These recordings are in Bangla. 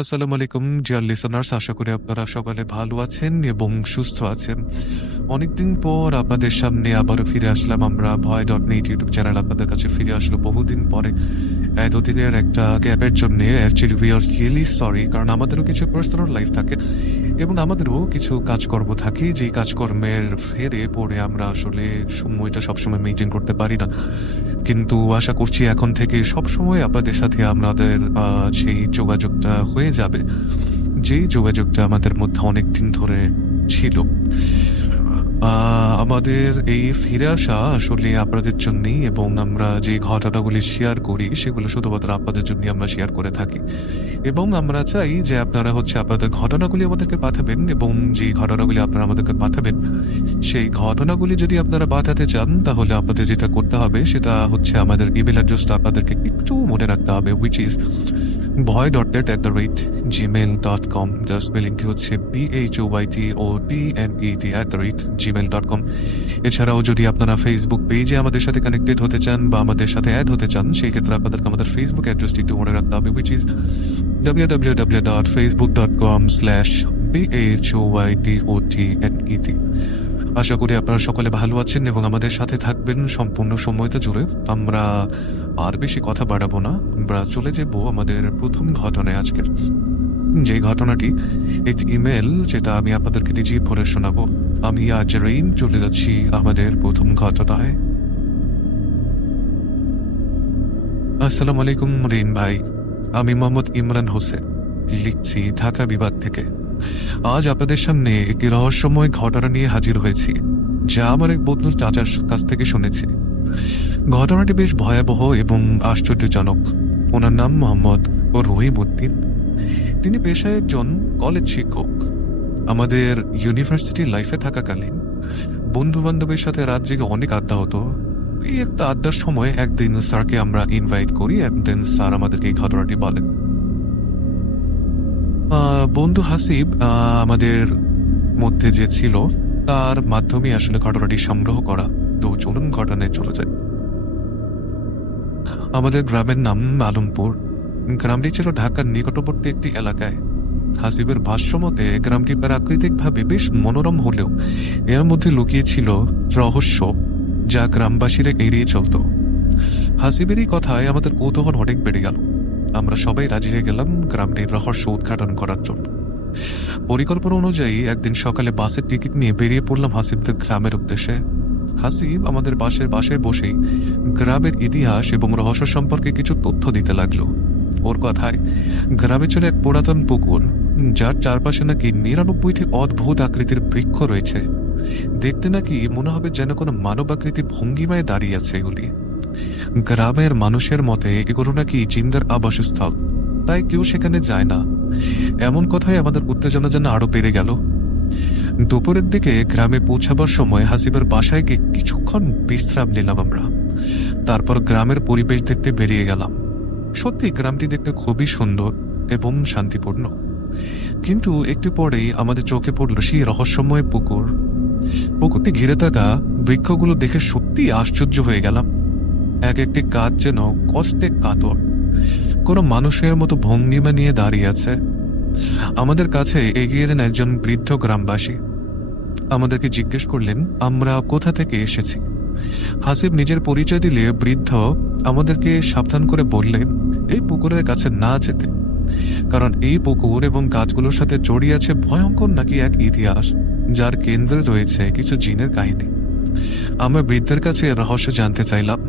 আসসালামু আলাইকুম ডিয়ার লিসনার্স, আশা করি আপনারা সকালে ভালো আছেন এবং সুস্থ আছেন। অনেকদিন পর আপনাদের সামনে আবারও ফিরে আসলাম আমরা। ভয় ডট নেট ইউটিউব চ্যানেল আপনাদের কাছে ফিরে আসলো বহুদিন পরে। এতদিনের একটা গ্যাপের জন্য actually we are really sorry, কারণ আমাদেরও কিছু পার্সোনাল লাইফ থাকে এবং আমাদেরও কিছু কাজকর্ম থাকে, যেই কাজকর্মের ফেরে পড়ে আমরা আসলে সময়টা সবসময় মেনটেন করতে পারি না। কিন্তু আশা করছি এখন থেকে সবসময় আপনাদের সাথে আমাদের সেই যোগাযোগটা হয়ে যাবে, যেই যোগাযোগটা আমাদের মধ্যে অনেক দিন ধরে ছিল। আমাদের এই ফিরে আসা আসলে আপনাদের জন্যই, এবং আমরা যে ঘটনাগুলি শেয়ার করি সেগুলো শুধুমাত্র আপনাদের জন্যই আমরা শেয়ার করে থাকি। এবং আমরা চাই যে আপনারা আপনাদের ঘটনাগুলি আমাদেরকে পাঠাবেন, এবং যে ঘটনাগুলি আপনারা আমাদেরকে পাঠাবেন সেই ঘটনাগুলি যদি আপনারা পাঠাতে চান তাহলে আপনাদের যেটা করতে হবে সেটা হচ্ছে আমাদের ইমেল অ্যাড্রেসটা আপনাদেরকে একটু মনে রাখতে হবে, উইচ ইজ voydotet@gmail.com। যার স্পেলিংটি হচ্ছে BHOYTOTNET@gmail.com। এছাড়াও যদি আপনারা ফেসবুক পেজে আমাদের সাথে কানেক্টেড হতে চান বা আমাদের সাথে অ্যাড হতে চান, সেই ক্ষেত্রে আপনাদেরকে আমাদের ফেসবুক অ্যাড্রেসটি একটু মনে রাখতে হবে, উইচ ইজ www.facebook.com/BHOYTOTNET। আশা করি আপনারা সকলে ভালো আছেন এবং আমাদের সাথে থাকবেন সম্পূর্ণ সময়টা জুড়ে। আমরা আর বেশি কথা বাড়াবো না, আমরা চলে যাব আমাদের প্রথম ঘটনায়। আজকের যে ঘটনাটি, এই ইমেল যেটা আমি আপনাদেরকে নিজেই পড়ে শোনাবো। আমি আজ রেইন চলে যাচ্ছি আমাদের প্রথম ঘটনায়। আসসালামু আলাইকুম রেইন ভাই, আমি মোহাম্মদ ইমরান হোসেন, লিখছি ঢাকা বিভাগ থেকে। আজ আপনাদের সামনে একটি রহস্যময় ঘটনা নিয়ে হাজির হয়েছি, যা আমার এক বন্ধুর চাচার কাছ থেকে শুনেছি। ঘটনাটি বেশ ভয়াবহ এবং আশ্চর্যজনক। ওনার নাম মোহাম্মদ রহিমউদ্দিন। তিনি পেশায় একজন কলেজ শিক্ষক। আমাদের ইউনিভার্সিটি লাইফে থাকাকালীন বন্ধু বান্ধবের সাথে রাত জেগে অনেক আড্ডা হতো। এই একটা আড্ডার সময় একদিন স্যারকে আমরা ইনভাইট করি, একদিন স্যার আমাদেরকে এই ঘটনাটি বলেন। বন্ধু হাসিব আমাদের মধ্যে যে ছিল, তার মাধ্যমে আসলে ঘটনাটি সংগ্রহ করা। তো চলুন ঘটনায় চলে যায়। আমাদের গ্রামের নাম আলমপুর। গ্রামটি ছিল ঢাকার নিকটবর্তী একটি এলাকায়। হাসিবের ভাষ্য মতে গ্রামটি প্রাকৃতিকভাবে বেশ মনোরম হলেও এর মধ্যে লুকিয়ে ছিল রহস্য, যা গ্রামবাসীরা এড়িয়ে চলত। হাসিবের এই কথায় আমাদের কৌতূহল অনেক বেড়ে গেল। আমরা সবাই রাজি হয়ে গেলাম গ্রামটির রহস্য উদ্ঘাটন করার জন্য। পরিকল্পনা অনুযায়ী একদিন সকালে বাসের টিকিট নিয়ে বেরিয়ে পড়লাম হাসিবদের গ্রামের উদ্দেশ্যে। হাসিব আমাদের বাসে বসেই গ্রামের ইতিহাস এবং রহস্য সম্পর্কে কিছু তথ্য দিতে লাগলো। ওর কথায় গ্রামে ছিল এক পুরাতন পুকুর, যার চারপাশে নাকি ৯৯টি অদ্ভুত আকৃতির বৃক্ষ রয়েছে। দেখতে নাকি মনে হবে যেন কোনো মানব আকৃতি ভঙ্গিমায় দাঁড়িয়ে আছে এগুলি। গ্রামের মানুষের মতে এগুলো নাকি জিন্দার আবাসস্থল, তাই কেউ সেখানে যায় না। এমন কথাই আমাদের উত্তেজনা যেন আরো বেড়ে গেল। দুপুরের দিকে গ্রামে পৌঁছাবার সময় হাসিবের বাসায় গিয়ে কিছুক্ষণ বিশ্রাম নিলাম আমরা। তারপর গ্রামের পরিবেশ দেখতে বেরিয়ে গেলাম। সত্যি গ্রামটি দেখতে খুবই সুন্দর এবং শান্তিপূর্ণ। কিন্তু একটু পরেই আমাদের চোখে পড়ল সেই রহস্যময় পুকুর। পুকুরটি ঘিরে থাকা বৃক্ষগুলো দেখে সত্যি আশ্চর্য হয়ে গেলাম। এক একটি গাছ যেন কষ্টে কাতর, কোনো মানুষের মতো ভঙ্গিমা নিয়ে দাঁড়িয়ে আছে। আমাদের কাছে এগিয়ে এলেন একজন বৃদ্ধ গ্রামবাসী। আমাদেরকে জিজ্ঞেস করলেন আমরা কোথা থেকে এসেছি। হাসিব নিজের পরিচয় দিলে বৃদ্ধ আমাদেরকে সাবধান করে বললেন এই পুকুরের কাছে না যেতে, কারণ এই পুকুর এবং গাছগুলোর সাথে জড়িয়ে আছে ভয়ঙ্কর নাকি এক ইতিহাস, যার কেন্দ্রে রয়েছে কিছু জিনের কাহিনী। আমরা বৃদ্ধের কাছে রহস্য জানতে চাইলাম।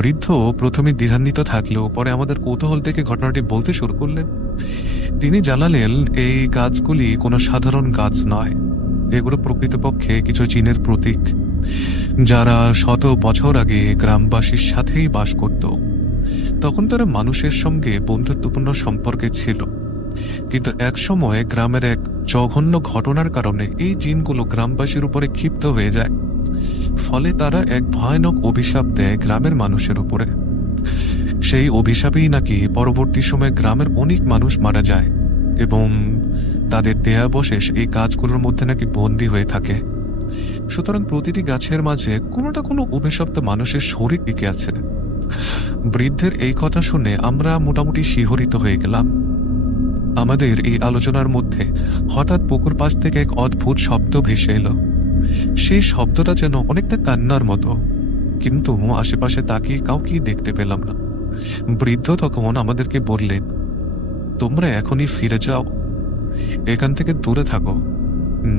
বৃদ্ধ প্রথমে দ্বিধান্বিত থাকলেও পরে আমাদের কৌতূহল থেকে ঘটনাটি বলতে শুরু করলেন। তিনি জানালেন এই গাছগুলি কোনো সাধারণ গাছ নয়, এগুলো প্রকৃতপক্ষে কিছু জিনের প্রতীক, যারা শত বছর আগে গ্রামবাসীর সাথেই বাস করত। তখন তারা মানুষের সঙ্গে বন্ধুত্বপূর্ণ সম্পর্কে ছিল, কিন্তু এক সময় গ্রামের এক জঘন্য ঘটনার কারণে এই জিনগুলো গ্রামবাসীর উপরে ক্ষিপ্ত হয়ে যায়। ফলে তারা এক ভয়ানক অভিশাপ দেয় গ্রামের মানুষের উপরে। সেই অভিশাপেই নাকি পরবর্তী সময়ে গ্রামের অনেক মানুষ মারা যায় এবং তাদের দেহাবশেষ এই গাছগুলোর মধ্যে নাকি বন্দী হয়ে থাকে। সুতরাং প্রতিটি গাছের মাঝে কোনো না কোনো অভিশপ্ত মানুষের শরীর টিকে আছে। বৃদ্ধের এই কথা শুনে আমরা মোটামুটি শিহরিত হয়ে গেলাম। আমাদের এই আলোচনার মধ্যে হঠাৎ পুকুর পাশ থেকে এক অদ্ভুত শব্দ ভেসে এলো। সেই শব্দটা যেন অনেকটা কান্নার মতো, কিন্তু আশেপাশে তাকিয়ে কাউকেই দেখতে পেলাম না। বৃদ্ধ তখন আমাদেরকে বললেন, তোমরা এখনই ফিরে যাও, এখান থেকে দূরে থাকো,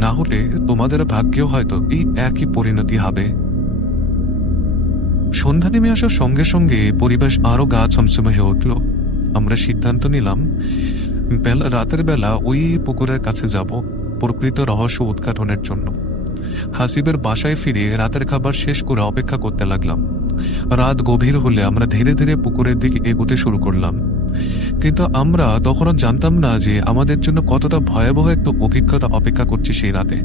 না হলে তোমাদের ভাগ্যেও হয়তো এই একই পরিণতি হবে। সন্ধ্যা নেমে আসার সঙ্গে সঙ্গে পরিবেশ আরো গা ছমছমে হয়ে উঠল। আমরা সিদ্ধান্ত নিলাম রাতের বেলা ওই পুকুরের কাছে যাব প্রকৃত রহস্য উদ্ঘাটনের জন্য। হাসিবের বাসায় ফিরে রাতের খাবার শেষ করে অপেক্ষা করতে লাগলাম। রাত গভীর হলে আমরা ধীরে ধীরে পুকুরের দিকে এগোতে শুরু করলাম, কিন্তু আমরা তখনও জানতাম না যে আমাদের জন্য কতটা ভয়াবহ একটা অভিজ্ঞতা অপেক্ষা করছে সেই রাতে।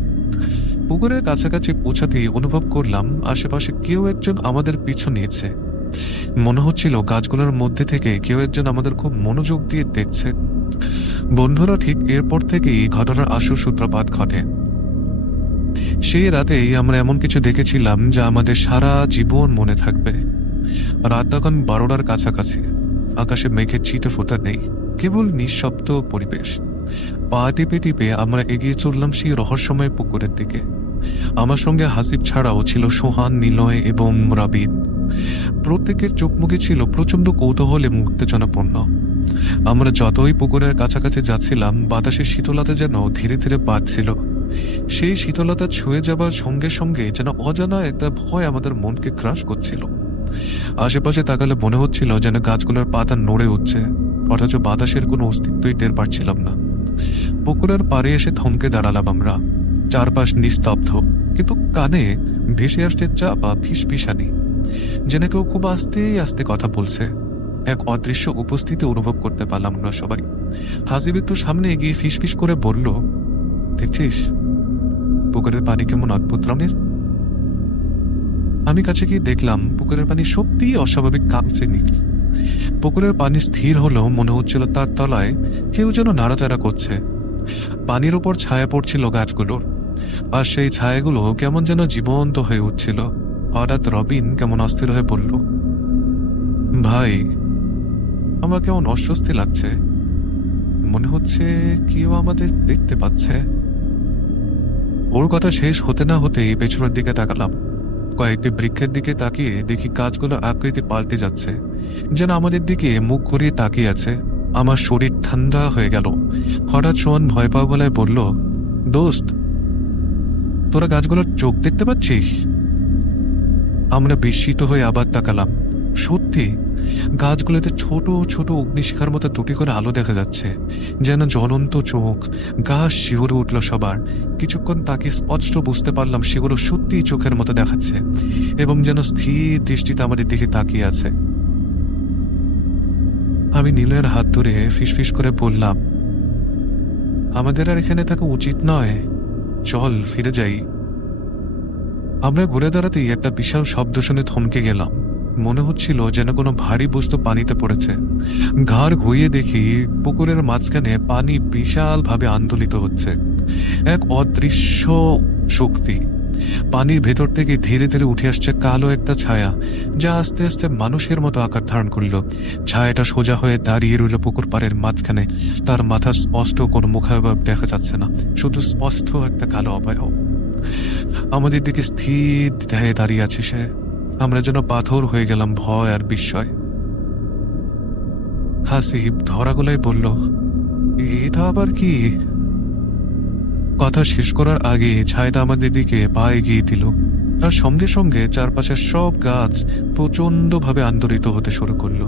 পুকুরের কাছাকাছি পৌঁছাতেই অনুভব করলাম আশেপাশে কেউ একজন আমাদের পিছু নিয়েছে। মনে হচ্ছিল গাছগুলোর মধ্যে থেকে কেউ একজন আমাদের খুব মনোযোগ দিয়ে দেখছে। বন্ধুরা, ঠিক এরপর থেকেই ঘটনার আসল সূত্রপাত ঘটে। সেই রাতেই আমরা এমন কিছু দেখেছিলাম যা আমাদের সারা জীবন মনে থাকবে। রাত তখন 12টার কাছাকাছি। আকাশে মেঘের ছিটে ফোঁটা নেই, কেবল নিঃশব্দ পরিবেশ। পা টিপে টিপে আমরা এগিয়ে চললাম সেই রহস্যময় পুকুরের দিকে। আমার সঙ্গে হাসিব ছাড়াও ছিল সোহান, নিলয় এবং রাবিদ। প্রত্যেকের চোখ মুখে ছিল প্রচন্ড কৌতূহল এবং উত্তেজনাপূর্ণ। আমরা যতই পুকুরের কাছাকাছি যাচ্ছিলাম, বাতাসের শীতলতা যেন ধীরে ধীরে বাড়ছিল। সেই শীতলতা ছুঁয়ে যাবার সঙ্গে সঙ্গে যেন অজানা একটা ভয় আমাদের মনকে গ্রাস করছিল। আশেপাশে তাকালে মনে হচ্ছিল যেন গাছগুলোর পাতা নড়ে উঠছে, অথচ বাতাসের কোনো অস্তিত্বই টের পাচ্ছিলাম না। পুকুরের পাড়ে এসে থমকে দাঁড়ালাম আমরা। চারপাশ নিস্তব্ধ, কিন্তু কানে ভেসে আসছে চাপা ফিসফিসানি, যেন কেউ খুব আস্তে আস্তে কথা বলছে। এক অদৃশ্য উপস্থিতি অনুভব করতে পারলাম আমরা সবাই। হাসিব একটু সামনে এগিয়ে ফিসফিস করে বলল, দেখছিস পুকুরের পানি কেমন অদ্ভুত রঙের? আমি কাছে গিয়ে দেখলাম পুকুরের পানি সত্যিই অস্বাভাবিক কাঁপছে নীল। পুকুরের পানি স্থির হলেও মনে হচ্ছিল তার তলায় কেউ যেন নাড়াচাড়া করছে। পানির ওপর ছায়া পড়ছিল গাছগুলোর, আর সেই ছায়াগুলো কেমন যেন জীবন্ত হয়ে উঠছিল। হঠাৎ রবিন কেমন অস্থির হয়ে বলল, ভাই, আমার কেমন অস্বস্তি লাগছে, মনে হচ্ছে কেউ আমাদের দেখতে পাচ্ছে। ওর কথা শেষ হতে না হতেই পেছনের দিকে তাকালাম। কয়েকটি বৃক্ষের দিকে তাকিয়ে দেখি গাছগুলো আকৃতি পাল্টে যাচ্ছে, যেন আমাদের দিকে মুখ ঘুরিয়ে তাকিয়ে আছে। আমার শরীর ঠান্ডা হয়ে গেল। হঠাৎ সোহান ভয় পাওয়া গলায় বলল, দোস্ত, তোরা গাছগুলোর চোখ দেখতে পাচ্ছিস? আমরা বিস্মিত হয়ে আবার তাকালাম। সত্যি গাছগুলোতে ছোট ছোট অগ্নিশিখার মতো দুটি করে আলো দেখা যাচ্ছে, যেন জ্বলন্ত চোখ। গা শিউরে উঠল সবার। কিছুক্ষণ তাকিয়ে স্পষ্ট বুঝতে পারলাম সেগুলো সত্যিই চোখের মতো দেখাচ্ছে, এবং যেন স্থির দৃষ্টিতে আমাদের দিকে তাকিয়ে আছে। আমি নীলের হাত ধরে ফিসফিস করে বললাম, আমাদের আর এখানে থাকা উচিত নয়, চল ফিরে যাই। আমরা ঘুরে দাঁড়াতেই একটা বিশাল শব্দ শুনে থমকে গেলাম। মনে হচ্ছিল যেন কোনো ভারী বস্তু পানিতে পড়েছে। ঘাড় ঘুরিয়ে দেখি পুকুরের মাঝখানে পানি বিশালভাবে আন্দোলিত হচ্ছে। এক অদৃশ্য শক্তি। পানির ভেতর থেকে ধীরে ধীরে উঠে আসছে কালো একটা ছায়া, যা আস্তে আস্তে মানুষের মতো আকার ধারণ করল। ছায়াটা সোজা হয়ে দাঁড়িয়ে রইল পুকুর পাড়ের মাঝখানে। তার মাথার স্পষ্ট কোনো মুখাবয়ব দেখা যাচ্ছে না, শুধু স্পষ্ট একটা কালো অবয়ব। আমাদের দিকে স্থির হয়ে দাঁড়িয়ে আছে সে। আমরা যেন পাথর হয়ে গেলাম ভয় আর বিস্ময়। হাসিব ধরা গলায় বলল, এটা আবার কি? কথা শেষ করার আগে ছায়াটা আমাদের দিকে পা এগিয়ে দিল, আর সঙ্গে সঙ্গে চারপাশের সব গাছ প্রচন্ড ভাবে আন্দোলিত হতে শুরু করলো।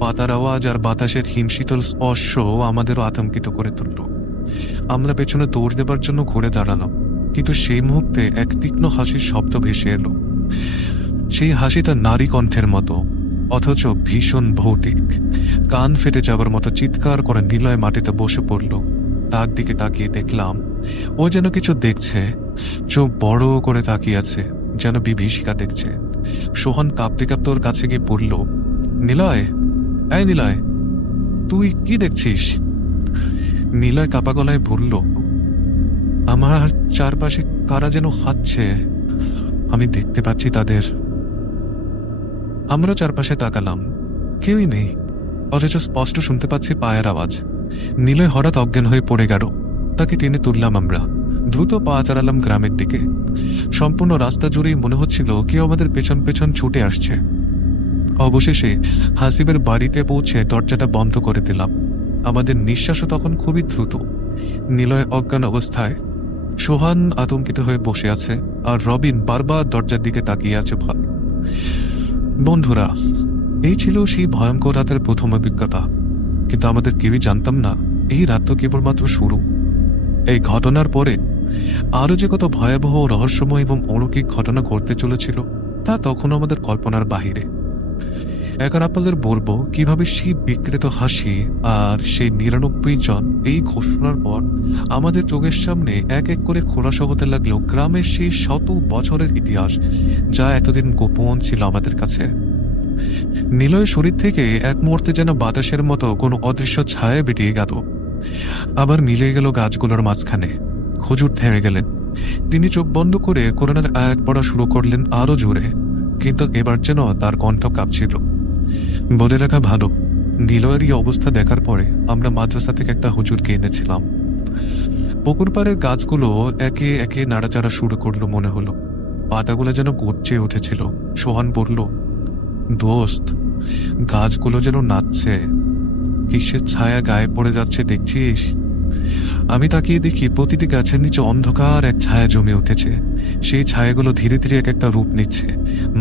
পাতার আওয়াজ আর বাতাসের হিমশীতল স্পর্শ আমাদেরও আতঙ্কিত করে তুলল। আমরা পেছনে দৌড় দেবার জন্য ঘুরে দাঁড়ালাম, কিন্তু সেই মুহূর্তে এক তীক্ষ্ণ হাসির শব্দ ভেসে এলো। সেই হাসিটা নারী কণ্ঠের মতো, অথচ ভীষণ ভৌতিক। কান ফেটে যাবার মতো চিৎকার করে নিলয় মাটিতে বসে পড়ল। তার দিকে তাকিয়ে দেখলাম ও যেন কিছু দেখছে, চোখ বড় করে তাকিয়ে আছে, যেন বিভীষিকা দেখছে। সোহান কাঁপতে কাঁপতে ওর কাছে গিয়ে পড়ল, নিলয়, এই নিলয়, তুই কি দেখছিস? নিলয় কাপা গলায় বলল, আমার চারপাশে কারা যেন হাঁটছে, আমি দেখতে পাচ্ছি তাদের। আমরা চারপাশে তাকালাম, কেউই নেই, অথচ স্পষ্ট শুনতে পাচ্ছি পায়ের আওয়াজ। নিলয় হঠাৎ অজ্ঞান হয়ে পড়ে গেল। তাকে টেনে তুললাম আমরা, দ্রুত পা চালালাম গ্রামের দিকে। সম্পূর্ণ রাস্তা জুড়েই মনে হচ্ছিল কেউ আমাদের পেছন পেছন ছুটে আসছে। অবশেষে হাসিবের বাড়িতে পৌঁছে দরজাটা বন্ধ করে দিলাম। আমাদের নিঃশ্বাসও তখন খুবই দ্রুত। নিলয় অজ্ঞান অবস্থায়, সোহান আতঙ্কিত হয়ে বসে আছে, আর রবিন বারবার দরজার দিকে তাকিয়ে আছে ভয়। বন্ধুরা, এই ছিল সেই ভয়ঙ্কর রাতের প্রথম অভিজ্ঞতা। কিন্তু আমাদের কেউই জানতাম না এই রাত তো কেবলমাত্র শুরু। এই ঘটনার পরে আরো যে কত ভয়াবহ, রহস্যময় এবং অলৌকিক ঘটনা ঘটতে চলেছিল তা তখন আমাদের কল্পনার বাহিরে। এখন আপনাদের বলবো কিভাবে সেই বিকৃত হাসি আর সেই ৯৯ জন এই ঘোষণার পর আমাদের চোখের সামনে এক এক করে খোলাসা হতে লাগলো গ্রামের সেই শত বছরের ইতিহাস, যা এতদিন গোপন ছিল আমাদের কাছে। নিলয়ের শরীর থেকে এক মুহূর্তে যেন বাতাসের মতো কোনো অদৃশ্য ছায়া বেরিয়ে গেল, আবার মিলে গেল গাছগুলোর মাঝখানে। হুজুর থেমে গেলেন। তিনি চোখ বন্ধ করে কোরআনের আয়াত পড়া শুরু করলেন আরো জোরে, কিন্তু এবার যেন তার কণ্ঠ কাঁপছিল। বলে রাখা ভালো, নিলয়ের এই অবস্থা দেখার পরে আমরা মাদ্রাসা থেকে একটা হুজুরকে এনেছিলাম। পুকুর পাড়ের গাছগুলো একে একে নাড়াচাড়া শুরু করলো মনে হলো, পাতাগুলো যেন গর্জে উঠেছিল। সোহান বলল, দোস্ত, গাছগুলো যেন নাচছে, কিসের ছায়া গায়ে পড়ে যাচ্ছে দেখছিস? আমি তাকিয়ে দেখি প্রতিটি গাছের নিচে অন্ধকার এক ছায়া জমে উঠেছে। সেই ছায়াগুলো ধীরে ধীরে এক একটা রূপ নিচ্ছে,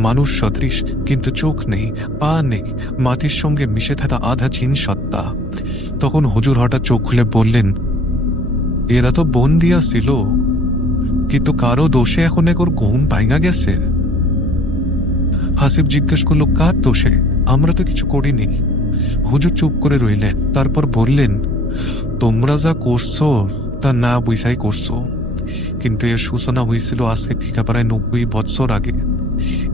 মানুষ সদৃশ, কিন্তু চোখ নেই, পা নেই, মাটির সঙ্গে মিশে থাকা আধা চিন সত্তা। তখন হুজুর হঠাৎ চোখ খুলে বললেন, এরা তো বন্দি ছিল, কিন্তু কারো দোষে এখন একর ঘুম ভাঙা গেছে। হাসিব জিজ্ঞেস করলো, কার দোষে? আমরা তো কিছু করিনি। হুজুর চুপ করে রইলেন, তারপর বললেন, তোমরা যা করছো তা না বুঝাই করছো, কিন্তু এর সূচনা হয়েছিল আজকে থেকে প্রায় ৯০ বছর আগে।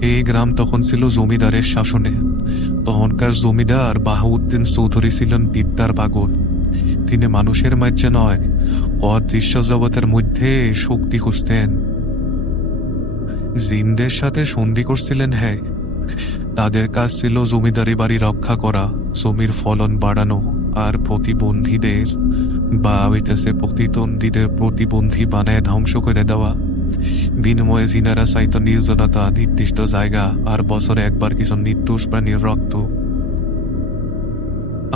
এই গ্রাম তখন ছিল জমিদারের শাসনে। তখনকার জমিদার বাহাউদ্দিন চৌধুরী ছিলেন বিদ্যার পাগল। তিনি মানুষের মাঝে নয়, অদৃশ্য জগতের মধ্যে শক্তি খুঁজতেন। জিনদের সাথে সন্ধি করছিলেন। হ্যাঁ, তাদের কাজ ছিল জমিদারি বাড়ি রক্ষা করা, জমির ফলন বাড়ানো, আর প্রতিবন্ধীদের বা হইতেছে প্রতিদ্বন্দ্বীদের প্রতিবন্ধী বানায় ধ্বংস করে দেওয়া। বিনিময়ে জিনারা চাইত নির্জনতা, নির্দিষ্ট জায়গা, আর বছরে একবার কিছু নির্দোষ প্রাণীর রক্ত।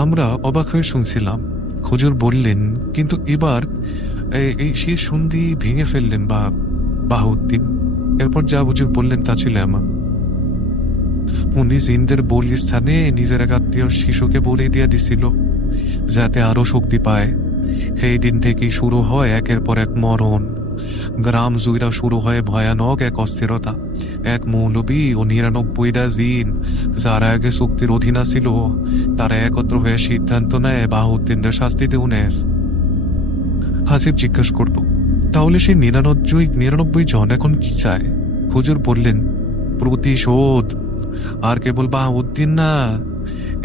আমরা অবাক হয়ে শুনছিলাম। হুজুর বললেন, কিন্তু এবার এই সেই সন্ধি ভেঙে ফেললেন বাহাউদ্দিন। এরপর যা হুজুর বললেন তা ছিল এমন, উনি জিনদের বলি স্থানে নিজের এক আত্মীয় শিশুকে বলি দিয়ে দিছিল, যাতে আরো শক্তি পায়। সেই দিন থেকেই শুরু হয় একের পর এক মরণ। গ্রাম জুইরা শুরু হয় ভয়ানক এক অস্থিরতা। এক মৌলবী ও ৯৯টা জিন, যারা আগে শক্তির অধীনা ছিল, তারা একত্র হয়ে সিদ্ধান্ত নেয় বাহাউদ্দিনদের শাস্তি দেউনের। হাসিব জিজ্ঞেস করল, তাহলে সেই ৯৯ জন এখন কি চায়? হুজুর বললেন, প্রতিশোধ। আর কেবল বাহাউদ্দিন না,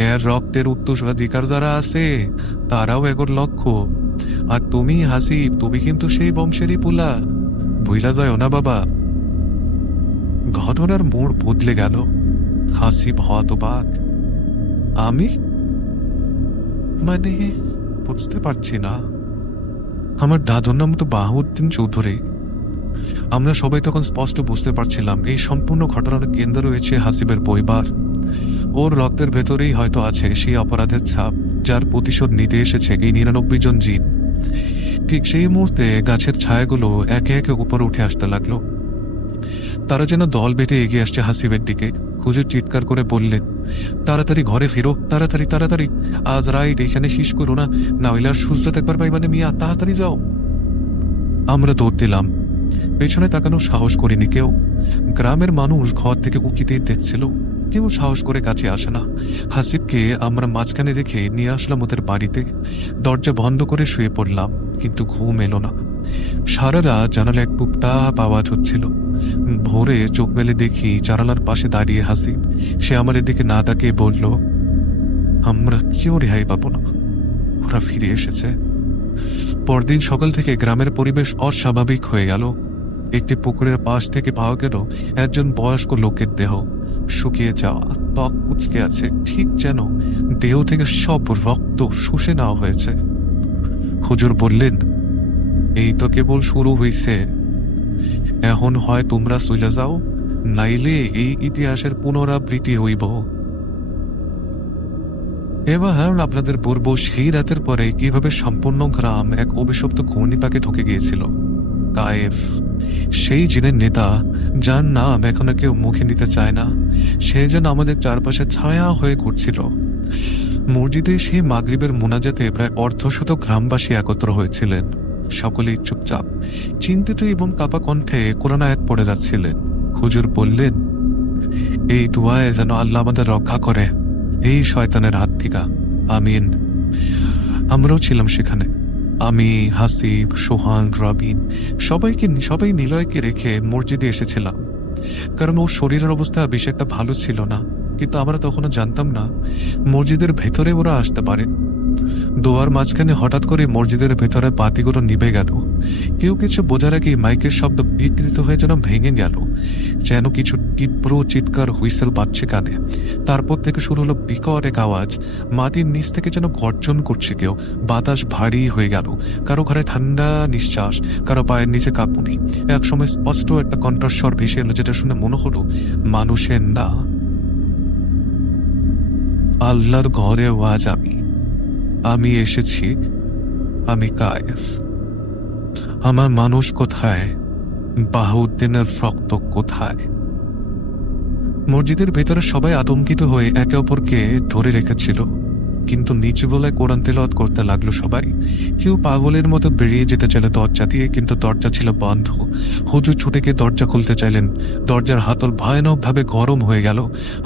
এর রক্তের উত্তরাধিকার যারা আছে তারাও এগোর লক্ষ্য। আর তুমি হাসিব, তুমি কিন্তু সেই বংশেরই পোলা, ভুইলা যায় না বাবা। ঘটনার মোড় বদলে গেল। হাসিব হতবাক। আমি মানে বুঝতে পারছি না। আমার দাদুর নাম তো বাহাউদ্দিন চৌধুরী। আমরা সবাই তখন স্পষ্ট বুঝতে পারছিলাম এই সম্পূর্ণ ঘটনার কেন্দ্র রয়েছে হাসিবের পরিবার। ওর রক্তের ভেতরেই হয়তো আছে সেই অপরাধের ছাপ, যার প্রতিশোধ নিতে এসেছে এই ৯৯ জন জিন। ঠিক সেই মুহূর্তে গাছের ছায়াগুলো একে একে উপরে উঠে আসতে লাগলো। তারা যেন দল বেঁধে এগিয়ে আসছে হাসিবের দিকে। হুজুর চিৎকার করে বললেন, তাড়াতাড়ি ঘরে ফিরো, তাড়াতাড়ি তাড়াতাড়ি, আজ রাইট এখানে শেষ করো না, না হইলে আর সুস্থ থাকবার পাইবানে মিয়া, তাড়াতাড়ি যাও। আমরা দৌড় দিলাম, পেছনে তাকানোর সাহস করিনি কেউ। গ্রামের মানুষ ঘর থেকে উকিতেই দেখছিল, কেউ সাহস করে কাছে আসে না। হাসিবকে আমরা মাঝখানে রেখে নিয়ে আসলাম ওদের বাড়িতে। দরজা বন্ধ করে শুয়ে পড়লাম, কিন্তু ঘুম এলো না। সারা রাত জানালা এক টুপটাপ আওয়াজ হচ্ছিল। ভোরে চোখ মেলে দেখি জানালার পাশে দাঁড়িয়ে হাসিব। সে আমাদের দিকে না তাকিয়ে বলল, আমরা কেউ রেহাই পাবো না, ওরা ফিরে এসেছে। পরদিন সকাল থেকে গ্রামের পরিবেশ অস্বাভাবিক হয়ে গেল। একটি পুকুরের পাশ থেকে পাওয়া গেল একজন বয়স্ক লোকের দেহ, শুকিয়ে যাওয়া, ত্বক কুচকে আছে, ঠিক যেন দেহ থেকে সব রক্ত শুষে নেওয়া হয়েছে। হুজুর বললেন, এই তো কেবল শুরু হইছে, এখন হয় তোমরা চলে যাও, নাইলে এই ইতিহাসের পুনরাবৃত্তি হইব। এবার আপনাদের বলবো সেই রাতের পরে কিভাবে সম্পূর্ণ গ্রাম এক অভিশপ্ত ঘূর্ণিপাকে ঢুকে গিয়েছিল। কায়েফ, সেই জিনের নেতা, যার নাম এখনো কেউ মুখে নিতে চায় না, সে যেন আমাদের চারপাশে ছায়া হয়ে ঘুরছিল। মসজিদে সেই মাগরিবের মোনাজাতে প্রায় অর্ধশত গ্রামবাসী একত্র হয়েছিলেন। সকলেই চুপচাপ, চিন্তিত এবং কাপা কণ্ঠে কোরআন আয়াত পড়ে যাচ্ছিলেন। হুজুর বললেন, এই দুয়ায় যেন আল্লাহ আমাদের রক্ষা করে এই শয়তানের হাত থেকে, আমিন। আমরাও ছিলাম সেখানে। আমি, হাসিব, সোহান, রবিন, সবাই নিলয়কে রেখে মসজিদে এসেছিলাম, কারণ ওর শরীরের অবস্থা বেশ একটা ভালো ছিল না। কিন্তু আমরা তখনও জানতাম না মসজিদের ভেতরে ওরা আসতে পারে। দোয়ার মাঝখানে হঠাৎ করে মসজিদের ভেতরে বাতিগুলো নিভে গেল। কেউ কিছু বোঝার আগেই মাইকের শব্দ বিকৃত হয়ে যেন ভেঙে গেল, যেন কিছু তীব্র চিৎকার হুইসেল বাজছে কানে। তারপর থেকে শুরু হলো বিকট এক আওয়াজ, মাটির নিচ থেকে যেন গর্জন করছে কেউ। বাতাস ভারী হয়ে গেল, কারো ঘরে ঠান্ডা নিঃশ্বাস, কারো পায়ের নিচে কাঁপুনি। একসময় স্পষ্ট একটা কণ্ঠস্বর ভেসে এলো, যেটা শুনে মনে হলো মানুষের না, আল্লাহর ঘরে আজ আমি এসেছি, আমি কায়েফ। আমার মানুষ কোথায়? বাহাউদ্দিনের রক্ত কোথায়? মসজিদের ভেতরে সবাই আতঙ্কিত হয়ে একে অপরকে ধরে রেখেছিল, কিন্তু নিচু গলায় কোরআন তেলাওয়াত করতে লাগলো সবাই। কেউ পাগলের মতো বেরিয়ে যেতে চাইল দরজা দিয়ে, কিন্তু দরজা ছিল বন্ধ। হুজুর ছুটে গিয়ে দরজা খুলতে চাইলেন, দরজার হাতল ভয়ানকভাবে গরম হয়ে গেল।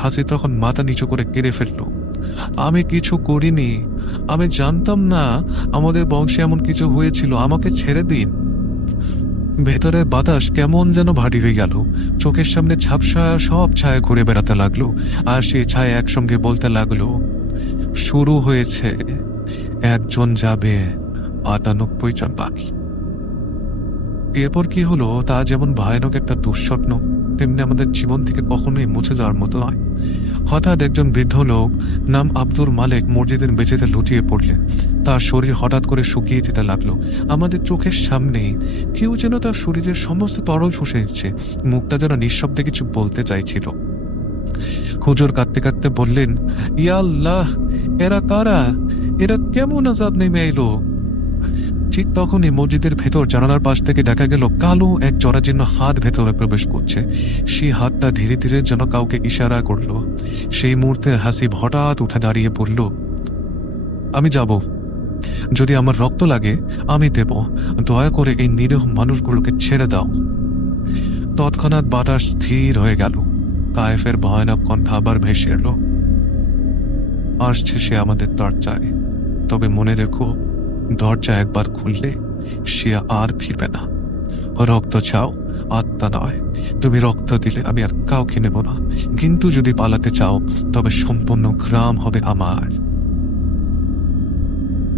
হাসি তখন মাথা নিচু করে কেড়ে ফেলল, আমি কিছু করিনি, আমি জানতাম না আমাদের বংশে এমন কিছু হয়েছিল, আমাকে ছেড়ে দিন। ভেতরের বাতাস কেমন যেন ভারী হয়ে গেল, চোখের সামনে ঝাপসা সব ছায়া ঘুরে বেড়াতে লাগলো, আর সেই ছায়া একসঙ্গে বলতে লাগলো, শুরু হয়েছে, একজন যাবে, ৯৮ জন বাকি। এরপর কি হলো তা যেমন ভয়ানক একটা দুঃস্বপ্ন, তেমনি আমাদের জীবন থেকে কখনোই মুছে যাওয়ার মতো নয়। হঠাৎ একজন বৃদ্ধ লোক নাম আব্দুল মালেক মসজিদের মেঝেতে লুটিয়ে পড়লেন। তার শরীর হঠাৎ করে শুকিয়ে যেতে লাগলো। আমাদের চোখের সামনেই কেউ যেন তার শরীরের সমস্ত তরল শুষে নিচ্ছে, মুখটা যেন নিঃশব্দে কিছু বলতে চাইছিল। হুজুর কাঁদতে কাঁদতে বললেন, ইয়া আল্লাহ, এরা কারা? এরা কেমন আযাব নেমে এলো? ঠিক তখনই মসজিদের ভেতর জানালার পাশ থেকে দেখা গেল কালো এক জরাজীর্ণ হাত ভেতরে প্রবেশ করছে। সেই হাতটা ধীরে ধীরে যেন কাউকে ইশারা করলো। সেই মুহূর্তে হাসিব হঠাৎ উঠে দাঁড়িয়ে বলল, আমি যাব, যদি আমার রক্ত লাগে আমি দেব, দয়া করে এই নিরীহ মানুষগুলোকে ছেড়ে দাও। তৎক্ষণাৎ বাতাস স্থির হয়ে গেল। কায়েফের ভয়ানক কণ্ঠ আবার ভেসে এলো, আসছে সে আমাদের দরজায়, তবে মনে রেখো, দরজা একবার খুললে সে আর ফিরবে না। রক্ত চাও, আত্মা নয়। তুমি রক্ত দিলে আমি আর কাউকে নেব না, কিন্তু যদি পালাতে চাও তবে সম্পূর্ণ গ্রাম হবে আমার।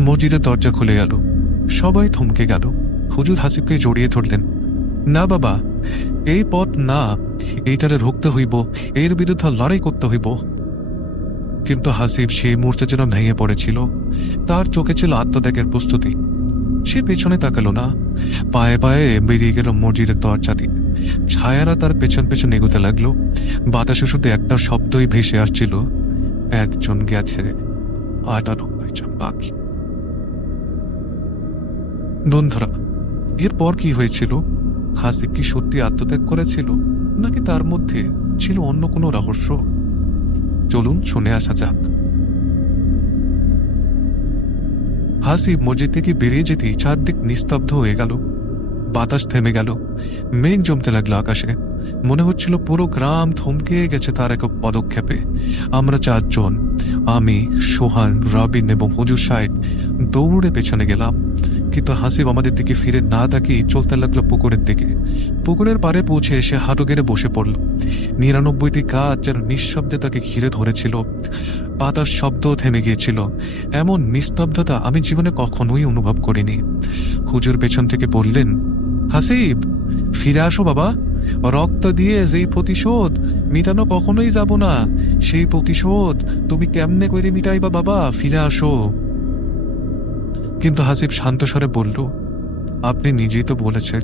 মসজিদের দরজা খুলে গেল, সবাই থমকে গেল। হুজুর হাসিবকে জড়িয়ে ধরলেন, না বাবা, এই পথ না, এইটারে রুখতে হইব, এর বিরুদ্ধে লড়াই করতে হইব। কিন্তু হাসিব সেই মুহূর্তে যেন ভেঙে পড়েছিল। তার চোখে ছিল আত্মত্যাগের প্রস্তুতি। সে পেছনে তাকালো না, পায়ে পায়ে বেরিয়ে গেল মসজিদের দরজা দিয়ে। ছায়ারা তার পেছন পেছন এগোতে লাগলো। বাতাসে শুধু একটা শব্দই ভেসে আসছিল, একজন গেছে, ৯৮ জন বাকি। বন্ধুরা, এরপর কি হয়েছিল? হাসিব কি সত্যি আত্মত্যাগ করেছিল, নাকি তার মধ্যে ছিল অন্য কোনো রহস্য? চলুন শুনে আসা যাক। হাসিব মসজিদ থেকে বেরিয়ে যেতেই চারদিক নিস্তব্ধ হয়ে গেল। বাতাস থেমে গেল, মেঘ জমতে লাগলো আকাশে। মনে হচ্ছিল পুরো গ্রাম থমকে গেছে তার এক পদক্ষেপে। আমরা চারজন, আমি, সোহান, রবিন এবং হুজুর সাহেব দৌড়ে পেছনে গেলাম। কিন্তু হাসিব আমাদের দিকে ফিরে না তাকিয়ে চলতে লাগলো পুকুরের দিকে। পুকুরের পাড়ে পৌঁছে এসে হাঁটু গেড়ে বসে পড়ল। ৯৯টি গাছ যেন নিঃশব্দে তাকে ঘিরে ধরেছিল। পাতার শব্দ থেমে গিয়েছিল। এমন নিস্তব্ধতা আমি জীবনে কখনোই অনুভব করিনি। হুজুর পেছন থেকে বললেন, হাসিব, ফিরে আসো বাবা, রক্ত দিয়ে যেই প্রতিশোধ মিটানো কখনোই যাব না, সেই প্রতিশোধ তুমি কেমনে করে মিটাইবা বাবা, ফিরে আসো। কিন্তু হাসিব শান্ত স্বরে বলল, আপনি নিজেই তো বলেছেন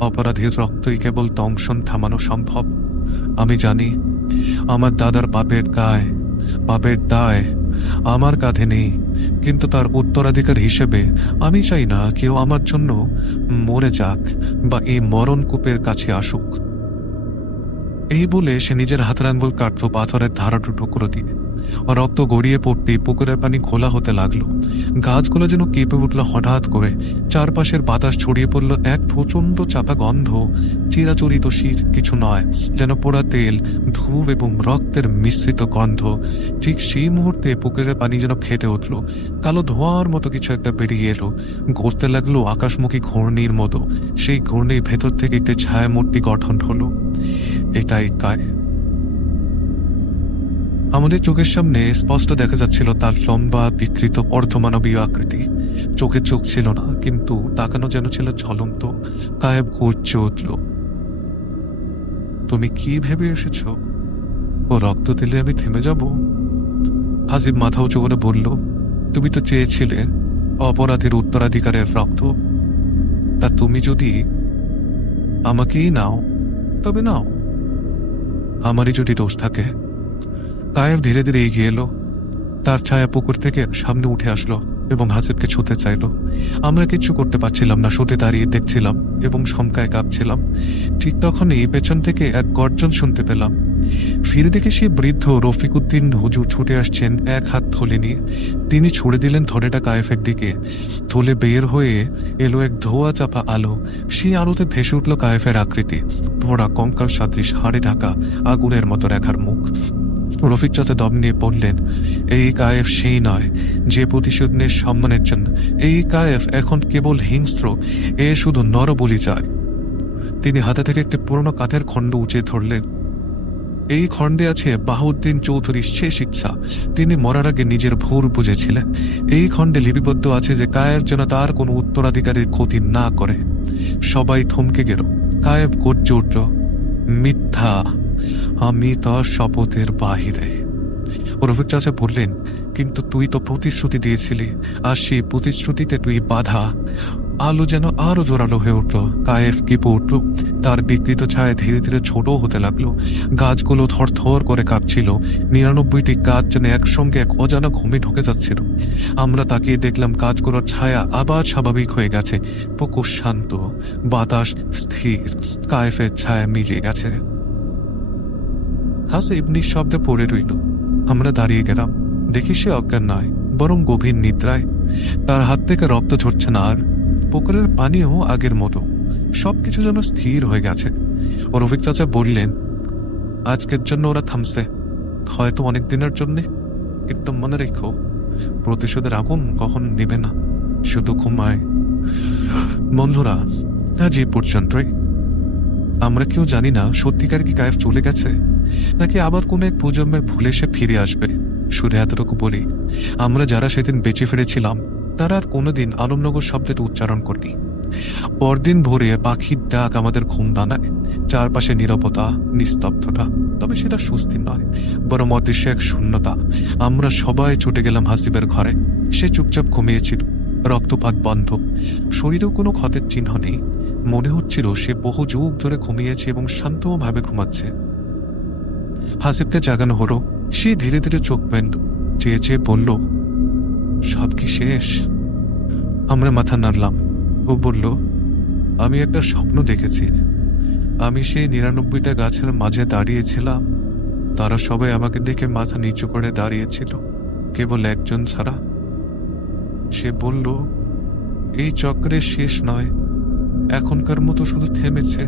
অপরাধীর রক্তই কেবল দংশন থামানো সম্ভব। আমি জানি আমার দাদার পাপের দায় আমার কাঁধে নেই, কিন্তু তার উত্তরাধিকার হিসেবে আমি চাই না কেউ আমার জন্য মরে যাক বা এই মরণ কূপের কাছে আসুক। এই বলে সে নিজের হাতের আঙ্গুল কাটল পাথরের ধারাটো টুকরো দিয়ে। রক্ত গড়িয়ে পড়তে পুকুরের পানি ঘোলা হতে লাগলো। গাছগুলো যেন কেঁপে উঠল হঠাৎ করে। চারপাশের বাতাস ছড়িয়ে পড়ল এক প্রচন্ড চাপা গন্ধ। চিরাচরিত শীত কিছু নয়, যেন পোড়া তেল, ধূপ এবং রক্তের মিশ্রিত গন্ধ। ঠিক সেই মুহূর্তে পুকুরের পানি যেন ফেটে উঠল। কালো ধোঁয়ার মতো কিছু একটা বেরিয়ে এলো, গড়তে লাগলো আকাশমুখী ঘূর্ণির মতো। সেই ঘূর্ণির ভেতর থেকে একটি ছায়ামূর্তি গঠন হলো। এটাই কায়। আমাদের চোখের সামনে স্পষ্ট দেখা যাচ্ছিল তার লম্বা বিকৃত অর্ধমানবীয় আকৃতি। চোখে চোখ ছিল না, কিন্তু তাকানো যেন ছিল ঝলন্ত। কায়েব গর্জে উঠল, তুমি কি ভেবে এসেছ ও রক্ত দিলে আমি থেমে যাব? হাসিব মাথা উঁচু করে বলল, তুমি তো চেয়েছিলে অপরাধীর উত্তরাধিকারের রক্ত। তা তুমি যদি আমাকেই নাও তবে নাও, আমারই যদি দোষ থাকে। কায়েব ধীরে ধীরে এগিয়ে এলো। তার ছায়া পুকুর থেকে সামনে উঠে আসলো এবং হাসিবকে ছুঁতে চাইল। আমরা কিচ্ছু করতে পারছিলাম না, শুতে দাঁড়িয়ে দেখছিলাম এবং শঙ্কায় কাঁপছিলাম। ঠিক তখনই পেছন থেকে এক গর্জন শুনতে পেলাম। ফিরে দেখে সে বৃদ্ধ রফিক উদ্দিন হুজুর ছুটে আসছেন এক হাত থলে নিয়ে। তিনি ছুড়ে দিলেন থলেটা কায়েফের দিকে। থলে বের হয়ে এলো এক ধোয়া চাপা আলো। সেই আলোতে ভেসে উঠল কায়েফের আকৃতি, ভরা কঙ্কাল সাদৃশ হাড়ে ঢাকা আগুনের মতো রেখার মুখ। রফিক চাচা দম নিয়ে পড়লেন, এই কায়েফ সেই নয় যে প্রতিশোধ নেয় সম্মানের জন্য। এই কায়েফ এখন কেবল হিংস্র, এ শুধু নরবলি চায়। তিনি হাতে থেকে একটি পুরনো কাঠের খণ্ড উঁচিয়ে ধরলেন। এই খণ্ডে আছে বাহাউদ্দিন চৌধুরীর শেষ ইচ্ছা। তিনি মরার আগে নিজের ভুল বুঝেছিলেন। এই খণ্ডে লিপিবদ্ধ আছে যে কায়েব যেন তার কোনো উত্তরাধিকারীর ক্ষতি না করে। সবাই থমকে গেল। কায়েব গর্জে উঠল, মিথ্যা, আমি তার শপথের বাহিরে। রফিক চাচা বললেন, কিন্তু তুই তো প্রতিশ্রুতি দিয়েছিলি, আর সেই প্রতিশ্রুতিতে তুই বাধা। আলো যেন আরো জোরালো হয়ে উঠল। কায়েফ কেঁপে উঠল। তার বিকৃত ছায়া ধীরে ধীরে ছোট হতে লাগলো। গাছগুলো থরথর করে কাঁপছিল। 99টি গাছ যেন একসঙ্গে এক অজানা ঘুমে ঢুকে যাচ্ছিল। আমরা তাকিয়ে দেখলাম গাছগুলোর ছায়া আবার স্বাভাবিক হয়ে গেছে। পুকুর শান্ত, বাতাস স্থির, কায়েফের ছায়া মিলিয়ে গেছে। হাসিব নিঃশব্দে পড়ে রইল। আমরা দাঁড়িয়ে গেলাম। দেখি সে অজ্ঞান নয়, বরং গভীর নিদ্রায়। তার হাত থেকে রক্ত ঝরছে না আর। পুকুরের পানিও আগের মতো। সবকিছু যেন স্থির হয়ে গেছে। রফিক চাচা বললেন, আজকের জন্য ওরা থামছে, হয়তো অনেক দিনের জন্যে, কিন্তু মনে রেখো প্রতিশোধের আগুন কখন নিবে না, শুধু ঘুমায়। বন্ধুরা, আজ এই পর্যন্তই। আমরা কেউ জানি না সত্যিকার কি কায়েফ চলে গেছে, নাকি আবার কোনো এক প্রজন্মের ভুলে সে ফিরে আসবে। শুধু এতটুকু বলি, আমরা যারা সেদিন বেঁচে ফিরেছিলাম তারা আর কোনোদিন আলমনগর শব্দটা উচ্চারণ করিনি। পরদিন ভোরে পাখির ডাক আমাদের ঘুম দানায়। চারপাশে নীরবতা, নিস্তব্ধতা, তবে সেটা স্বস্তি নয়, বরং অদৃশ্য এক শূন্যতা। আমরা সবাই ছুটে গেলাম হাসিবের ঘরে। সে চুপচাপ ঘুমিয়েছিল, রক্তপাত বন্ধ, শরীরেও কোনো ক্ষতের চিহ্ন নেই। মনে হচ্ছিল সে বহু যুগ ধরে ঘুমিয়েছে এবং শান্তভাবে ঘুমাচ্ছে। হাসিবকে জাগানো হলো। সে ধীরে ধীরে চোখ মেলল, চেয়ে চেয়ে বলল, সব কি শেষ? আমরা মাথা নাড়লাম। ও বলল, আমি একটা স্বপ্ন দেখেছি। আমি সেই 99টা গাছের মাঝে দাঁড়িয়েছিলাম। তারা সবাই আমাকে দেখে মাথা নিচু করে দাঁড়িয়েছিল, কেবল একজন ছাড়া। সে বলল, এই চক্রের শেষ নয়, এখনকার মতো শুধু থেমেছে।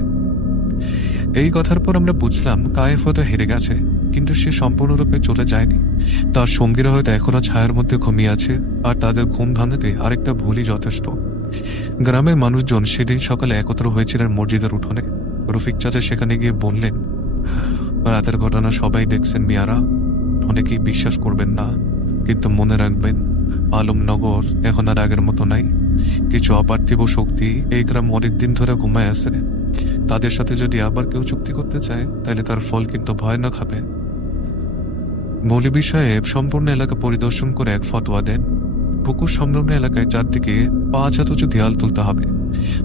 এই কথার পর আমরা বুঝলাম কায়েফ হয়তো হেরে গেছে, কিন্তু সে সম্পূর্ণরূপে চলে যায়নি। তার সঙ্গীরা হয়তো এখনো ছায়ার মধ্যে ঘুমিয়ে আছে, আর তাদের ঘুম ভাঙাতে আরেকটা ভুলই যথেষ্ট। গ্রামের মানুষজন সেদিন সকালে একত্র হয়েছিলেন মসজিদের উঠোনে। রফিক চাচা সেখানে গিয়ে বললেন, রাতের ঘটনা সবাই দেখছেন মিয়ারা, অনেকেই বিশ্বাস করবেন না, কিন্তু মনে রাখবেন আলমনগর এখন আর আগের মতো নাই। কিছু অপার্থিব শক্তি এই গ্রাম অনেকদিন ধরে ঘুমায় আছে। তাদের সাথে যদি আবার কেউ চুক্তি করতে চায়, তাহলে তার ফল কিন্তু ভয়ানক হবে। মৌলভী সাহেব সম্পূর্ণ এলাকা পরিদর্শন করে এক ফতোয়া দেন, পুকুর সংলগ্ন এলাকায় চারদিকে 5 হাত উঁচু দেয়াল তুলতে হবে,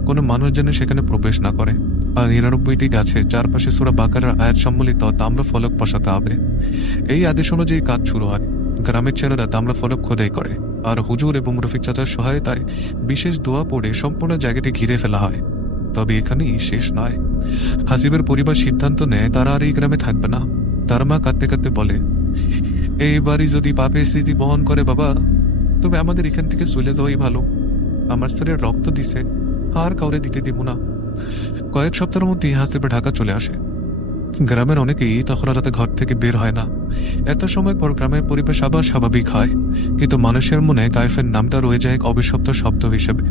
কোনো মানুষ যেন সেখানে প্রবেশ না করে। আর 99টি গাছের চারপাশে সূরা বাকারার আয়াত সম্বলিত তাম্র ফলক বসাতে হবে। এই আদেশ অনুযায়ী কাজ শুরু হয়। গ্রামের ছেলেরা তাম্র ফলক খোদাই করে, আর হুজুর এবং রফিক চাচার সহায়তায় বিশেষ দোয়া পড়ে সম্পূর্ণ জায়গাটি ঘিরে ফেলা হয়। তবে এখানেই শেষ নয়। হাসিবের পরিবার সিদ্ধান্ত নেয় তারা আর এই গ্রামে থাকবে না। তার মা কাঁদতে কাঁদতে বলে, এই বাড়ি যদি পাপের স্মৃতি বহন করে বাবা, তবে আমাদের এখান থেকে চলে যাওয়াই ভালো। আমার স্ত্রীর রক্ত দিছে, আর কাউরে দিতে দিব না। কয়েক সপ্তাহের মধ্যেই হাসিবে ঢাকা চলে আসে। গ্রামের অনেকেই তখন রাতে ঘর থেকে বের হয় না। এত সময় পর গ্রামের পরিবেশ আবার স্বাভাবিক হয়, কিন্তু মানুষের মনে কায়েফের নামটা রয়ে যায় এক অবিশপ্ত শব্দ হিসেবে।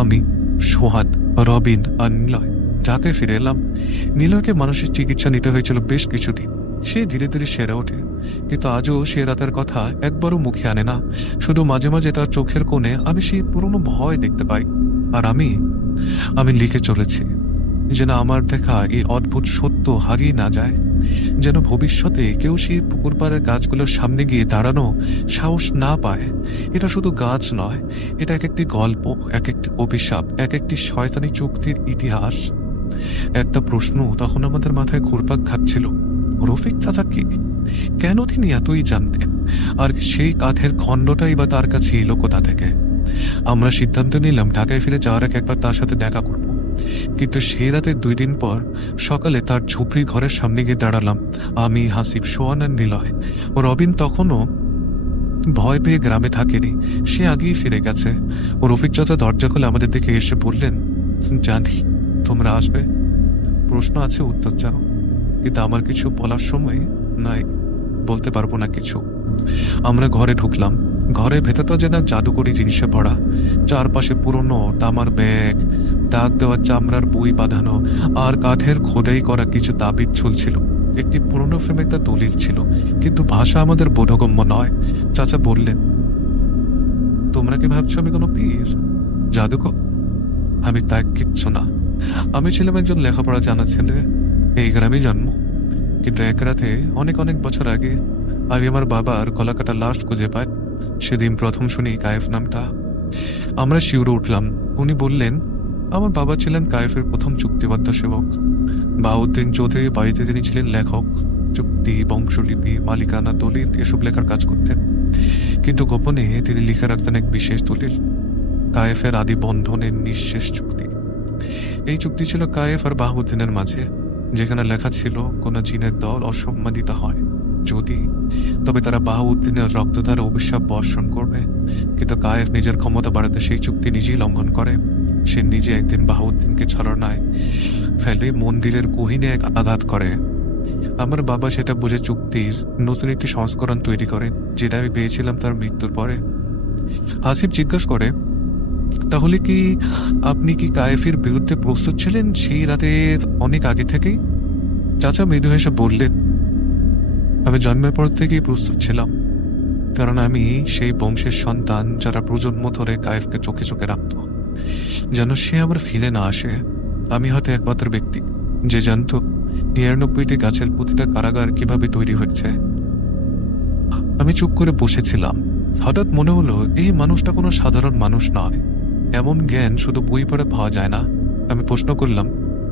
আমি, সোহান, রবিন আর নিলয় ঢাকায় ফিরে এলাম। নিলয়কে মানুষের চিকিৎসা নিতে হয়েছিল বেশ কিছুদিন। সে ধীরে ধীরে সেরে ওঠে, কিন্তু আজও সে রাতের কথা একবারও মুখে আনে না। শুধু মাঝে মাঝে তার চোখের কোণে আমি সেই পুরনো ভয় দেখতে পাই। আর আমি লিখে চলেছি যেন আমার দেখা এই অদ্ভুত সত্য হারিয়ে না যায়, যেন ভবিষ্যতে কেউ সেই পুকুর পাড়ের গাছগুলোর সামনে গিয়ে দাঁড়ানো সাহস না পায়। এটা শুধু গাছ নয়, এটা এক একটি গল্প, এক একটি অভিশাপ, এক একটি শয়তানি চুক্তির ইতিহাস। একটা প্রশ্ন তখন আমাদের মাথায় ঘুরপাক খাচ্ছিল, রফিক চাচা কি, কেন তিনি এতই জানতেন, আর সেই কাঠের খণ্ডটাই বা তার কাছে এলো কোথা থেকে? আমরা সিদ্ধান্ত নিলাম ঢাকায় ফিরে যাওয়ার আগে একবার তার সাথে দেখা করব। কিন্তু সেই রাতে 2 দিন পর সকালে তার ঝুপড়ি ঘরের সামনে গিয়ে দাঁড়ালাম। আমি, হাসিব, সোহান আর নিলয়। ও রবিন তখনও ভয় পেয়ে গ্রামে থাকেনি, সে আগেই ফিরে গেছে। ও রফিক চাচা দরজা খুলে আমাদের দিকে এসে বললেন, জানি তোমরা আসবে, প্রশ্ন আছে উত্তর চাও, কিন্তু আমার কিছু বলার সময় নাই, বলতে পারবো না কিছু। আমরা ঘরে ঢুকলাম। ঘরের ভেতরটা যেন জাদুকরি জিনিসে ভরা। চারপাশে পুরনো তামার ব্যাগ, দাগ দেওয়া চামড়ার বই বাঁধানো, আর কাঠের খোদাই করা কিছু তাবিজ ঝুলছিল। একটি পুরনো ফ্রেমে একটা দলিল ছিল, কিন্তু ভাষা আমাদের বোধগম্য নয়। চাচা বললেন, তোমরা কি ভাবছো আমি কোনো পীর, জাদুকর? আমি তাই কিচ্ছু না। আমি ছিলাম একজন লেখাপড়া জানা ছেলে, এই গ্রামে জন্ম। কিন্তু এক রাতে অনেক অনেক বছর আগে আমি আমার বাবার গলাকাটা লাশ খুঁজে পাই। সেদিন প্রথম শুনি কায়েফ নামটা। আমরা শিউরে উঠলাম। উনি বললেন, আমার বাবা ছিলেন কায়েফের প্রথম চুক্তিবদ্ধ সেবক। বাহাউদ্দিন চৌধুরী বাড়িতে তিনি ছিলেন লেখক, চুক্তি, বংশলিপি, মালিকানা, দলিল এসব লেখার কাজ করতেন। কিন্তু গোপনে তিনি লিখে রাখতেন এক বিশেষ দলিল, কায়েফের আদি বন্ধনের নিঃশেষ চুক্তি। এই চুক্তি ছিল কায়েফ আর বাহাউদ্দিনের মাঝে, যেখানে লেখা ছিল কোন জিনের দল অসম্মানিত হয় যদি, তবে তারা বাহাউদ্দিনের রক্তধারে অভিশাপ বর্ষণ করবে। কিন্তু কায়েফ নিজের ক্ষমতা বাড়াতে সেই চুক্তি নিজেই লঙ্ঘন করে। সে নিজে একদিন বাহাউদ্দিনকে ছলনায় ফেলে মন্দিরের গহীনে এক আঘাত করে। আমার বাবা সেটা বুঝে চুক্তির নতুন একটি সংস্করণ তৈরি করে, যেটা আমি পেয়েছিলাম তার মৃত্যুর পরে। হাসিব জিজ্ঞাসা করে, তাহলে কি আপনি কি কায়েফের বিরুদ্ধে প্রস্তুত ছিলেন সেই রাতে অনেক আগে থেকেই? চাচা মৃদু হেসে বললেন, আমি জন্মের পর থেকেই প্রস্তুত ছিলাম, কারণ আমি সেই বংশের সন্তান যারা প্রজন্ম ধরে কায়েফকে চোখে চোখে রাখত, যেন সে আবার ফিরে না আসে। আমি হয়তো একমাত্র ব্যক্তি যে জানত 99টি গাছের প্রতিটা কারাগার কিভাবে তৈরি হয়েছে। আমি চুপ করে বসেছিলাম। হঠাৎ মনে হলো এই মানুষটা কোনো সাধারণ মানুষ নয়। এমন জ্ঞান শুধু বই পড়ে পাওয়া যায় না। আমি প্রশ্ন করলাম,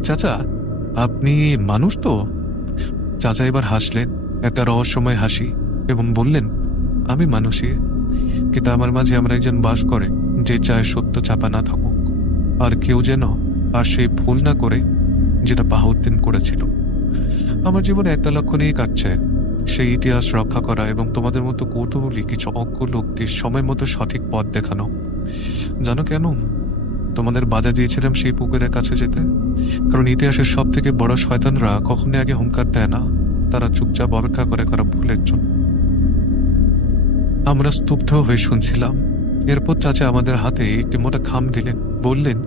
চাচা আপনি মানুষ তো? চাচা এবার হাসলেন, একটা রহস্যময় হাসি, এবং বললেন, আমি মানুষই, কিন্তু আমার মাঝে আমার একজন বাস করে যে চায় সত্য চাপা না থাকুক, আর কেউ যেন আর সেই ভুল না করে যেটা বাহাউদ্দিন করেছিল। আমার জীবনে একটা লক্ষ্য নিয়ে কাটছে, সেই ইতিহাস রক্ষা করা এবং তোমাদের মতো কৌতূহলী কিছু অজ্ঞ লোকদের সময় মতো সঠিক পথ দেখানো। জানো কেন তোমাদের বাধা দিয়েছিলাম সেই পুকুরের কাছে যেতে? কারণ ইতিহাসের সব থেকে বড় শয়তানরা কখনোই আগে হুঙ্কার দেয় না, তারা চুপচাপ অপেক্ষা করে করা ভুলের জন্য। আমরা স্তব্ধ হয়ে শুনছিলাম। এরপর চাচা আমাদের হাতে একটি মোটা খাম দিলেন, বললেন,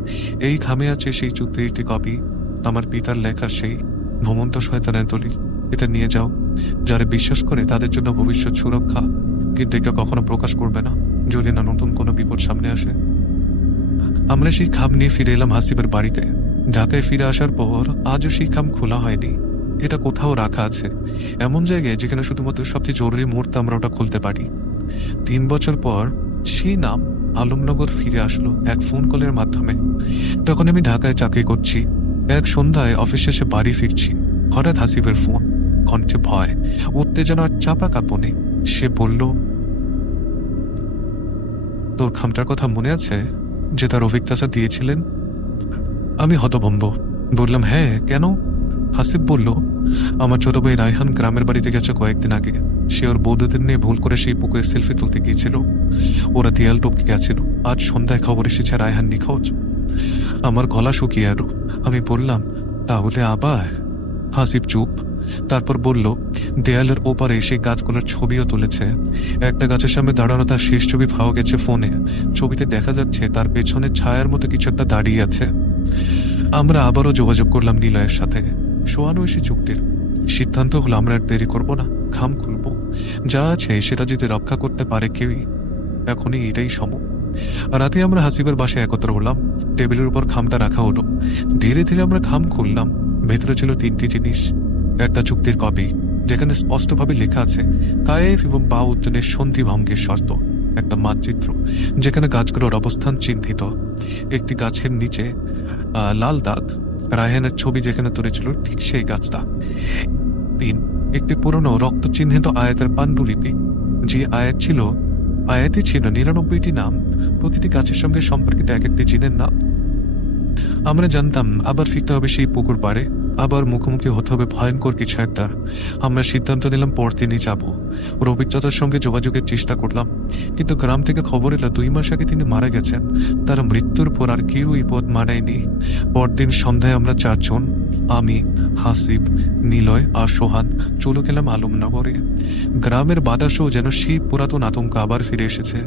এই খামে আছে সেই চুক্তির একটি কপি, আমার পিতার লেখা সেই ঘুমন্ত শয়তানের দলিল। এটা নিয়ে যাও, যারা বিশ্বাস করে তাদের জন্য ভবিষ্যৎ সুরক্ষা, কিন্তু একে কখনো প্রকাশ করবে না যদি না নতুন কোনো বিপদ সামনে আসে। আমরা সেই খাম নিয়ে ফিরে এলাম হাসিবের বাড়িতে। ঢাকায় ফিরে আসার পর আজও সেই খাম খোলা হয়নি। এটা কোথাও রাখা আছে, এমন জায়গায় যেখানে শুধুমাত্র সবচেয়ে জরুরি মুহূর্তে আমরা ওটা খুলতে পারি। 3 বছর পর সেই নাম আলমনগর ফিরে আসলো এক ফোন কলের মাধ্যমে। তখন আমি ঢাকায় চাকরি করছি। এক সন্ধ্যায় অফিস শেষে বাড়ি ফিরছি, হঠাৎ হাসিবের ফোন, কণ্ঠে ভয়, উত্তেজনার চাপা কাঁপুনি। সে বলল, তোর খামটার কথা মনে আছে যে তার অভিক চাচা দিয়েছিলেন? আমি হতভম্ব, বললাম, হ্যাঁ, কেন? হাসিব বলল, আমার ছোট ভাই রায়হান গ্রামের বাড়িতে গেছে কয়েকদিন আগে। সে ওর বৌদ্ধদের নিয়ে ভুল করে সেই পুকুরে সেলফি তুলতে গিয়েছিল। ওরা দেয়াল টপকে গেছিল। আজ সন্ধ্যায় খবর এসেছে রায়হান নিখোঁজ। আমার গলা শুকিয়ে এলো। আমি বললাম, তাহলে আবার? হাসিব চুপ, তারপর বলল, দেয়ালের ওপারে সেই গাছগুলোর ছবিও তুলেছে। একটা গাছের সামনে দাঁড়ানো তার শেষ ছবি পাওয়া গেছে ফোনে। ছবিতে দেখা যাচ্ছে তার পেছনে ছায়ার মতো কিছু একটা দাঁড়িয়ে আছে। আমরা আবারও যোগাযোগ করলাম নিলয়ের সাথে। সোয়ানো এসে যোগ দিল। সিদ্ধান্ত হলো আমরা আর দেরি করবো না, খাম খুলবো। যা আছে সেটা যদি রক্ষা করতে পারে কেউই, এখনই এটাই সময়। রাতে আমরা হাসিবের বাসায় একত্র হলাম। টেবিলের উপর খামটা রাখা হলো। ধীরে ধীরে আমরা খাম খুললাম। ভেতরে ছিল 3টি জিনিস। একটা চুক্তির কপি, যেখানে স্পষ্টভাবে লেখা আছে কায়েফ এবং বাউদ্দিনের সন্ধি ভঙ্গের শর্ত। একটা মানচিত্র, যেখানে গাছগুলোর অবস্থান চিহ্নিত। একটি গাছের নিচে লাল দাঁত, রায়হানের ছবি যেখানে তুলেছিল ঠিক সেই গাছটা। 3, একটি পুরনো রক্ত চিহ্নিত আয়াতের পাণ্ডুলিপি। যে আয়াতে ছিল 99টি নাম, প্রতিটি গাছের সঙ্গে সম্পর্কিত এক একটি জিনের নাম। আমরা জানতাম আবার ফিরতে হবে সেই পুকুর পাড়ে, আবার মুখোমুখি হতে হবে ভয়ঙ্কর কিছু একটা। আমরা সিদ্ধান্ত নিলাম পরদিনই যাব। ওর অভিজ্ঞতার সঙ্গে যোগাযোগের চেষ্টা করলাম, কিন্তু গ্রাম থেকে খবর এলো 2 মাস আগে তিনি মারা গেছেন। তার মৃত্যুর পর আর কেউ এই পথ মানায়নি। পরদিন সন্ধ্যায় আমরা 4 জন, আমি, হাসিব, নিলয় আর সোহান, চলে গেলাম আলমনগরে। গ্রামের বাতাসও যেন সেই পুরাতন আতঙ্ক আবার ফিরে এসেছে।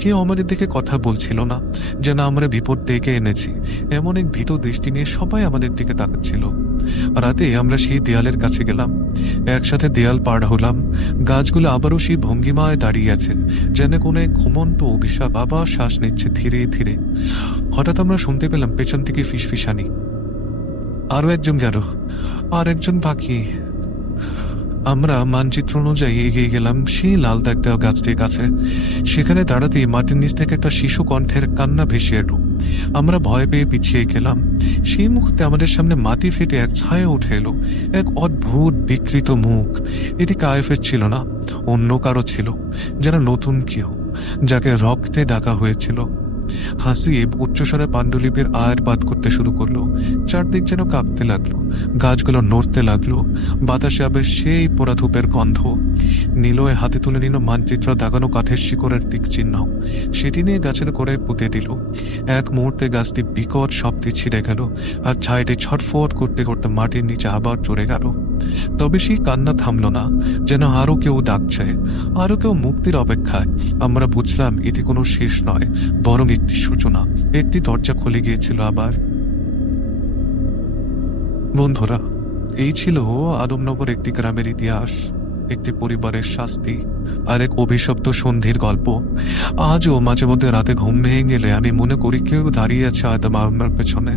কেউ আমাদের দিকে কথা বলছিল না, যেন আমরা বিপদ ডেকে এনেছি। এমন এক ভীত দৃষ্টি নিয়ে সবাই আমাদের দিকে তাকাচ্ছিল। রাতে আমরা সেই দেয়ালের কাছে গেলাম, একসাথে দেয়াল পার হলাম। গাছগুলো আবারও সেই ভঙ্গিমায় দাঁড়িয়ে আছে, যেন কোনো এক ঘুমন্ত অভিশাপ আবার শ্বাস নিচ্ছে ধীরে ধীরে। হঠাৎ আমরা শুনতে পেলাম পেছন থেকে ফিসফিসানি। আরো একজন গেল, আর একজন বাকি। আমরা মানচিত্র অনুযায়ী এগিয়ে গেলাম সেই লাল দাগ দেওয়া গাছটির কাছে। সেখানে দাঁড়াতেই মাটির নিচ থেকে একটা শিশু কণ্ঠের কান্না ভেসে এলো। আমরা ভয় পেয়ে পিছিয়ে গেলাম। সেই মুহূর্তে আমাদের সামনে মাটি ফেটে এক ছায়া উঠে এলো, এক অদ্ভুত বিকৃত মুখ। এটি কায়েফের ছিল না, অন্য কারো ছিল, যেন নতুন কেউ, যাকে রক্তে ডাকা হয়েছিল। হাসিব উচ্চস্বরে পাণ্ডুলিপির আয়াতপাত করতে শুরু করলো। চারদিক যেন কাঁপতে লাগলো, গাছগুলো নড়তে লাগলো, বাতাসে আবার সেই পোড়া ধূপের গন্ধ। নিলয় হাতে তুলে নিল মানচিত্র দাগানো কাঠের শিকড়ের দিক চিহ্ন। সেটি নিয়ে গাছের গোড়ায় পুঁতে দিল। এক মুহূর্তে গাছটি বিকট শব্দে ছিঁড়ে গেল, আর ছাইটি ছটফট করতে করতে মাটির নিচে আবার চড়ে গেল। তবে সেই কান্না থামল না, যেন আরো কেউ ডাকছে, আরো কেউ মুক্তির অপেক্ষায়। আমরা বুঝলাম এটি কোনো শেষ নয়, বরং একটি সূচনা। একটি দরজা খুলে গিয়েছিল আবার। বন্ধুরা, এই ছিল আদমনগর একটি গ্রামের ইতিহাস, একটি পরিবারের শাস্তি, আর এক অভিশপ্ত সন্ধির গল্প। আজও মাঝে মধ্যে রাতে ঘুম ভেঙে গেলে আমি মনে করি কেউ দাঁড়িয়ে আছে হয়তো আমার পেছনে,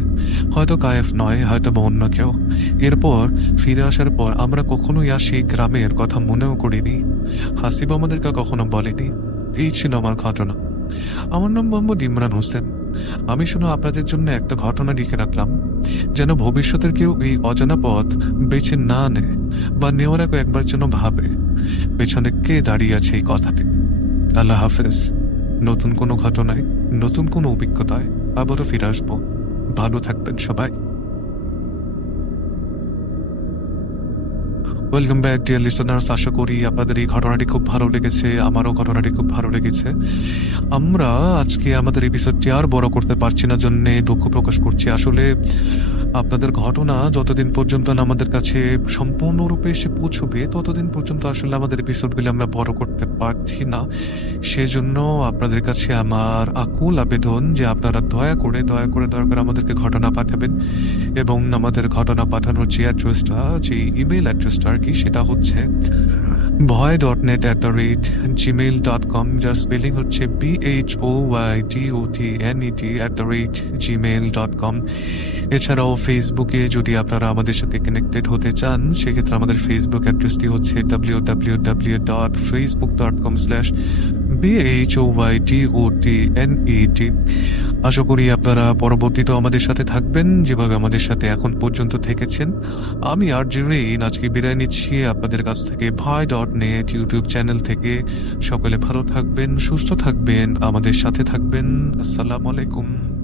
হয়তো কায়েফ নয়, হয়তো বা অন্য কেউ। এরপর ফিরে আসার পর আমরা কখনোই আর সেই গ্রামের কথা মনেও করিনি। হাসিব আমাদেরকে কখনো বলেনি। এই ছিল আমার ঘটনা। আমার নাম মোহাম্মদ ইমরান হোসেন। আমি শুধু আপনাদের জন্য একটা ঘটনা লিখে রাখলাম, যেন ভবিষ্যতের কেউ এই অজানা পথ বেছে না নেয়, বা নেওয়ার আগে একবার যেন ভাবে পেছনে কে দাঁড়িয়ে আছে এই কথাতে। আল্লাহ হাফেজ। নতুন কোনো ঘটনায়, নতুন কোনো অভিজ্ঞতায় আবারও ফিরে আসবো। ভালো থাকবেন সবাই। Welcome back dear listeners. আশা করি আপনাদের এই ঘটনাটি খুব ভালো লেগেছে। আমারও ঘটনাটি খুব ভালো লেগেছে। আমরা আজকে আমাদের এপিসোডটি আর বড় করতে পারছি না জন্যে দুঃখ প্রকাশ করছি। আসলে আপনাদের ঘটনা যতদিন পর্যন্ত না আমাদের কাছে সম্পূর্ণরূপে এসে পৌঁছবে, ততদিন পর্যন্ত আসলে আমাদের এপিসোডগুলো আমরা বড় করতে পারছি না। সেজন্য আপনাদের কাছে আমার আকুল আবেদন যে আপনারা দয়া করে আমাদেরকে ঘটনা পাঠাবেন, এবং আমাদের ঘটনা পাঠানোর যে অ্যাড্রেসটা, যে ইমেল অ্যাড্রেসটা আর কি, সেটা হচ্ছে bhoy.net@gmail.com। যার স্পেলিং হচ্ছে BHOYDOTNET@gmail.com। এছাড়াও ফেসবুকে যদি আপনারা আমাদের সাথে কানেক্টেড হতে চান, সেক্ষেত্রে আমাদের ফেসবুক অ্যাড্রেসটি হচ্ছে www.facebook.com/BHOY BHOYTOTNET। আশা করি আপনারা পরবর্তীতে আমাদের সাথে থাকবেন যেভাবে আমাদের সাথে এখন পর্যন্ত থেকেছেন। আমি আরজে রিন আজকে বিদায় নিচ্ছি আপনাদের কাছ থেকে ভাই.নেট ইউটিউব চ্যানেল থেকে। সকলে ভালো থাকবেন, সুস্থ থাকবেন, আমাদের সাথে থাকবেন। আসসালামু আলাইকুম।